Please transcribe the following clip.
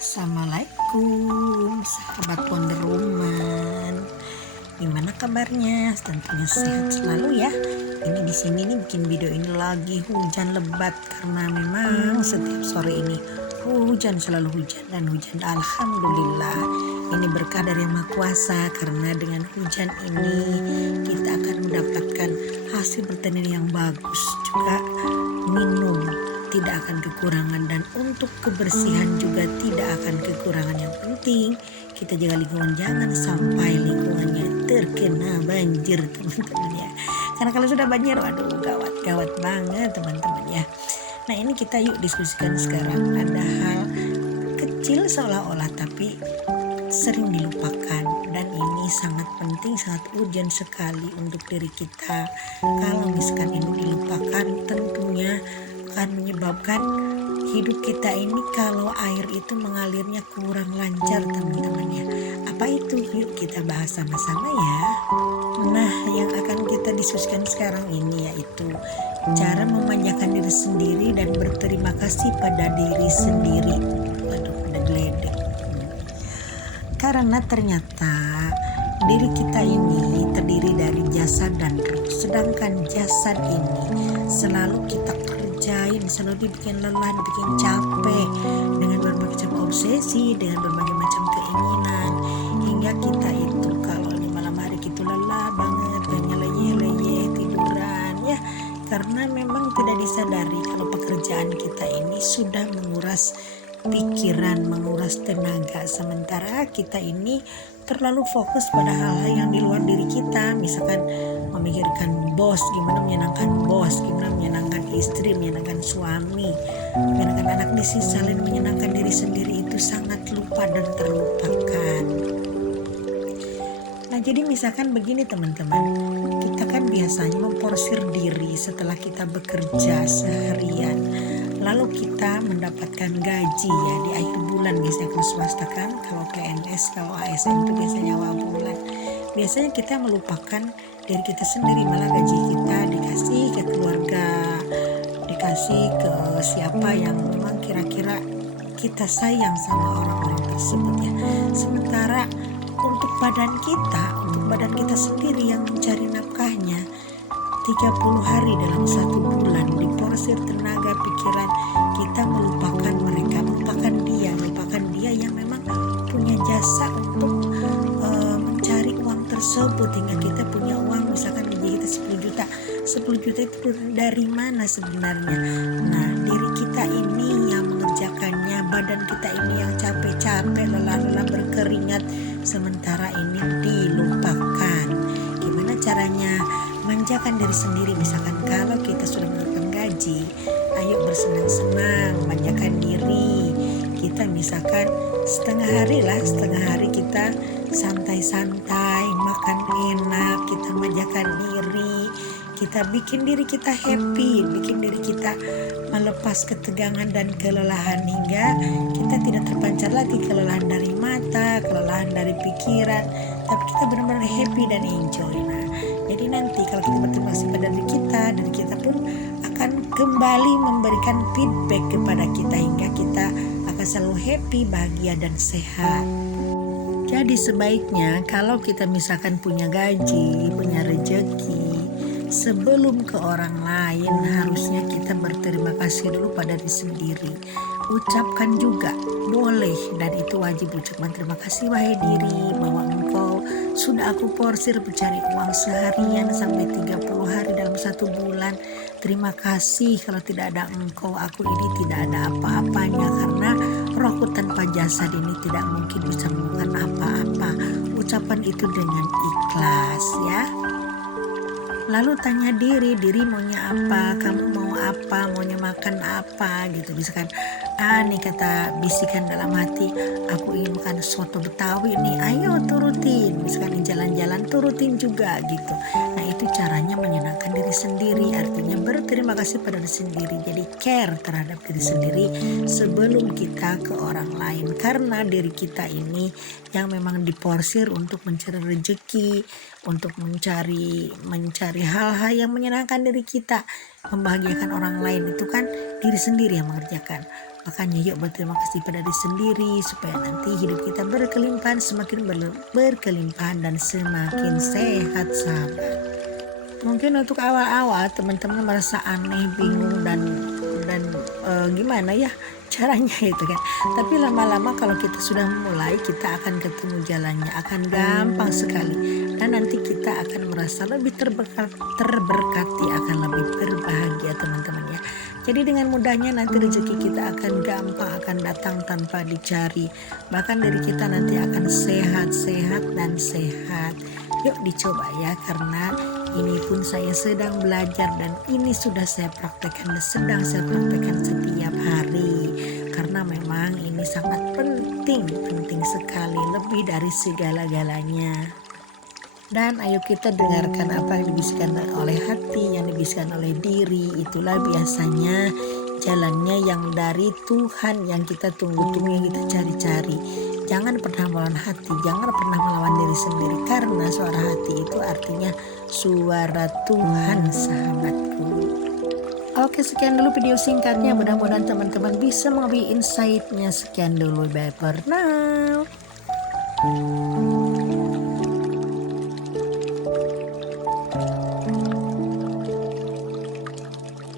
Assalamualaikum sahabat Wonder Woman. Gimana kabarnya? Tentunya sehat selalu ya. Ini di sini nih bikin video ini lagi hujan lebat karena memang setiap sore ini hujan, selalu hujan dan hujan. Alhamdulillah, ini berkah dari Yang Maha Kuasa karena dengan hujan ini kita akan mendapatkan hasil pertanian yang bagus, juga minum tidak akan kekurangan, dan untuk kebersihan juga tidak akan kekurangan. Yang penting kita jaga lingkungan, jangan sampai lingkungannya terkena banjir teman-teman ya, karena kalau sudah banjir waduh gawat banget teman-teman ya. Nah ini kita yuk diskusikan sekarang, ada hal kecil seolah-olah tapi sering dilupakan, dan ini sangat penting, sangat urgent sekali untuk diri kita. Kalau misalkan ini dilupakan tentunya akan menyebabkan hidup kita ini kalau air itu mengalirnya kurang lancar teman-teman ya. Apa itu? Yuk kita bahas sama-sama ya. Nah yang akan kita diskusikan sekarang ini yaitu cara memanjakan diri sendiri dan berterima kasih pada diri sendiri. Waduh, ada geledek. Karena ternyata diri kita ini terdiri dari jasad dan ruh, sedangkan jasad ini selalu kita kerjain, selalu dibikin lelah, dibikin capek dengan berbagai macam obsesi, dengan berbagai macam keinginan, hingga kita itu kalau di malam hari kita lelah banget, banyak leyeh tiduran ya, karena memang tidak disadari kalau pekerjaan kita ini sudah menguras pikiran, menguras tenaga, sementara kita ini terlalu fokus pada hal-hal yang di luar diri kita, misalkan memikirkan bos, gimana menyenangkan bos, gimana menyenangkan istri, menyenangkan suami, menyenangkan anak, saling menyenangkan diri sendiri itu sangat lupa dan terlupakan. Nah jadi misalkan begini teman-teman, kita kan biasanya memporsir diri setelah kita bekerja seharian, lalu kita mendapatkan gaji ya di akhir bulan, biasanya kalau swasta kan, kalau PNS, kalau ASN itu biasanya awal bulan. Biasanya kita melupakan diri kita sendiri, malah gaji kita dikasih ke keluarga, dikasih ke siapa yang memang kira-kira kita sayang sama orang-orang tersebut ya. Sementara untuk badan kita sendiri yang mencari nafkahnya 30 hari dalam satu bulan, diporsir tenaga, pikiran, kita melupakan mereka, melupakan dia yang memang punya jasa untuk mencari uang tersebut, hingga kita punya uang misalkan gaji kita 10 juta itu dari mana sebenarnya? Nah diri kita ini yang mengerjakannya, badan kita ini yang capek-capek, lelah-lelah berkeringat, sementara ini dilupakan. Gimana caranya manjakan diri sendiri? Misalkan kalau kita sudah mendapatkan gaji, ayo bersenang-senang, manjakan diri kita, misalkan setengah hari kita santai-santai, makan enak, kita manjakan diri, kita bikin diri kita happy, bikin diri kita melepas ketegangan dan kelelahan, hingga kita tidak terpancar lagi kelelahan dari mata, kelelahan dari pikiran, tapi kita benar-benar happy dan enjoy. Nah jadi nanti kalau kita berterima kasih pada diri kita pun akan kembali memberikan feedback kepada kita, hingga kita akan selalu happy, bahagia dan sehat. Jadi sebaiknya kalau kita misalkan punya gaji, punya rezeki, sebelum ke orang lain harusnya kita berterima kasih dulu pada diri sendiri. Ucapkan juga boleh, dan itu wajib ucapan terima kasih wahai diri, bahwa engkau sudah aku porsir mencari uang seharian sampai 30 hari dalam satu bulan. Terima kasih, kalau tidak ada engkau aku ini tidak ada apa-apanya, karena rohku tanpa jasad ini tidak mungkin bisa melakukan apa-apa. Ucapan itu dengan ikhlas ya. Lalu tanya diri maunya apa, kamu mau apa, maunya makan apa gitu. Misalkan nih kata bisikan dalam hati, aku ingin makan soto Betawi nih, ayo turutin. Misalkan jalan-jalan turutin juga gitu. Nah itu caranya menyenangkan diri sendiri, artinya berterima kasih pada diri sendiri. Jadi care terhadap diri sendiri sebelum kita ke orang lain, karena diri kita ini yang memang diporsir untuk mencari rezeki, untuk mencari hal-hal yang menyenangkan diri kita, membahagiakan orang lain, itu kan diri sendiri yang mengerjakan. Makanya yuk berterima kasih pada diri sendiri supaya nanti hidup kita berkelimpahan, semakin berkelimpahan dan semakin sehat sahabat. Mungkin untuk awal-awal teman-teman merasa aneh, bingung dan gimana ya caranya itu kan. Tapi lama-lama kalau kita sudah mulai, kita akan ketemu jalannya, akan gampang sekali. Dan nanti kita akan merasa lebih terberkati, akan lebih berbahagia teman-teman ya. Jadi dengan mudahnya nanti rezeki kita akan gampang, akan datang tanpa dicari. Bahkan diri kita nanti akan sehat dan sehat. Yuk dicoba ya, karena ini pun saya sedang belajar dan ini sudah saya praktekkan dan sedang saya praktekkan setiap hari. Karena memang ini sangat penting sekali, lebih dari segala-galanya. Dan ayo kita dengarkan apa yang dibisikkan oleh hati, yang dibisikkan oleh diri. Itulah biasanya jalannya yang dari Tuhan, yang kita tunggu-tunggu, yang kita cari-cari. Jangan pernah melawan hati, jangan pernah melawan diri sendiri. Karena suara hati itu artinya suara Tuhan sahabatku. Oke, sekian dulu video singkatnya. Mudah-mudahan teman-teman bisa mengambil insight-nya. Sekian dulu, bye for now.